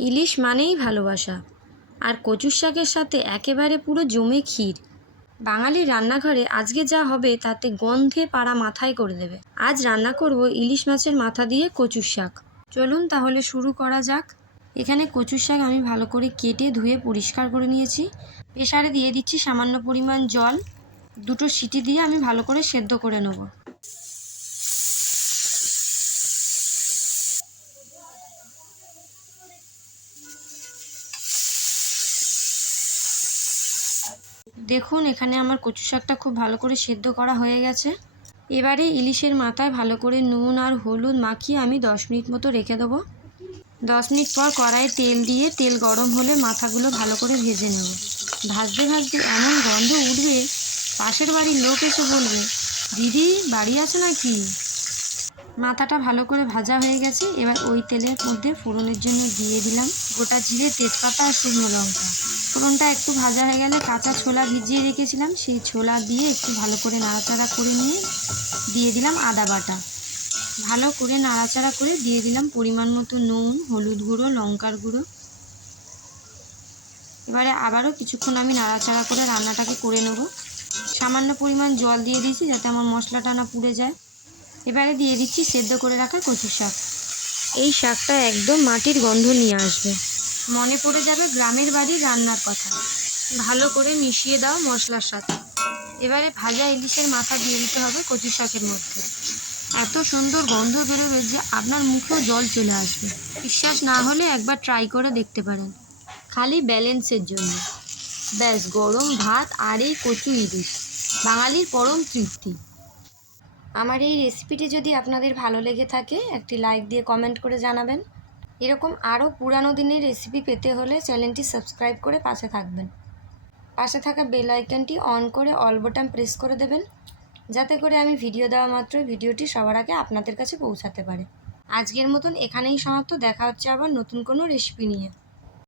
ইলিশ মানেই ভালোবাসা। আর কচুর শাকের সাথে একেবারে পুরো জমে ক্ষীর। বাঙালির রান্নাঘরে আজকে যা হবে তাতে গন্ধে পাড়া মাথায় করে দেবে। আজ রান্না করব ইলিশ মাছের মাথা দিয়ে কচুর শাক। চলুন তাহলে শুরু করা যাক। এখানে কচুর শাক আমি ভালো করে কেটে ধুয়ে পরিষ্কার করে নিয়েছি। প্রেসারে দিয়ে দিচ্ছি সামান্য পরিমাণ জল। দুটো সিটি দিয়ে আমি ভালো করে সেদ্ধ করে নেব। দেখুন, এখানে আমার কচু শাকটা খুব ভালো করে সেদ্ধ করা হয়ে গেছে। এবারে ইলিশের মাথায় ভালো করে নুন আর হলুদ মাখিয়ে আমি দশ মিনিট মতো রেখে দেবো। দশ মিনিট পর কড়াইয়ে তেল দিয়ে তেল গরম হলে মাথাগুলো ভালো করে ভেজে নেব। ভাজতে ভাজতে এমন গন্ধ উঠবে, পাশের বাড়ির লোক এসে বলবে, দিদি, বাড়ি আছে নাকি? মাথাটা ভালো করে ভাজা হয়ে গেছে। এবার ওই তেলের মধ্যে ফোড়নের জন্য দিয়ে দিলাম গোটা জিরে, তেজপাতা আর শুকনো লঙ্কা। ফোড়নটা একটু ভাজা হয়ে গেলে কাঁচা ছোলা ভিজিয়ে রেখেছিলাম। সেই ছোলা দিয়ে একটু ভালো করে নাড়াচাড়া করে নিয়ে দিয়ে দিলাম আদা বাটা। ভালো করে নাড়াচাড়া করে দিয়ে দিলাম পরিমাণ মতো নুন, হলুদ গুঁড়ো, লঙ্কার গুঁড়ো। এবারে আবারও কিছুক্ষণ আমি নাড়াচাড়া করে রান্নাটাকে করে নেব। সামান্য পরিমাণ জল দিয়ে দিয়েছি যাতে আমার মশলাটা না পুড়ে যায়। এবারে দিয়ে দিচ্ছি সেদ্ধ করে রাখা কচু শাক। এই শাকটা একদম মাটির গন্ধ নিয়ে আসবে। মনে পড়ে যাবে গ্রামের বাড়ির রান্নার কথা। ভালো করে মিশিয়ে দাও মশলার সাথে। এবারে ভাজা ইলিশের মাথা দিয়ে দিতে হবে কচু শাকের মধ্যে। এত সুন্দর গন্ধ বেরোবে যে আপনার মুখেও জল চলে আসবে। বিশ্বাস না হলে একবার ট্রাই করে দেখতে পারেন। খালি ব্যালেন্সের জন্য। ব্যাস গরম ভাত আর এই কচু ইলিশ। বাঙালির পরম তৃপ্তি। আমার এই রেসিপিটি যদি আপনাদের ভালো লেগে থাকে, একটি লাইক দিয়ে কমেন্ট করে জানাবেন। এরকম আরও পুরানো দিনের রেসিপি পেতে হলে চ্যানেলটি সাবস্ক্রাইব করে পাশে থাকবেন। পাশে থাকা বেল আইকনটি অন করে অল বোতাম প্রেস করে দেবেন, যাতে করে আমি ভিডিও দেওয়া মাত্র ভিডিওটি সবার আগে আপনাদের কাছে পৌঁছাতে পারে। আজকের মতন এখানেই সমাপ্ত। দেখা হচ্ছে আবার নতুন কোনো রেসিপি নিয়ে।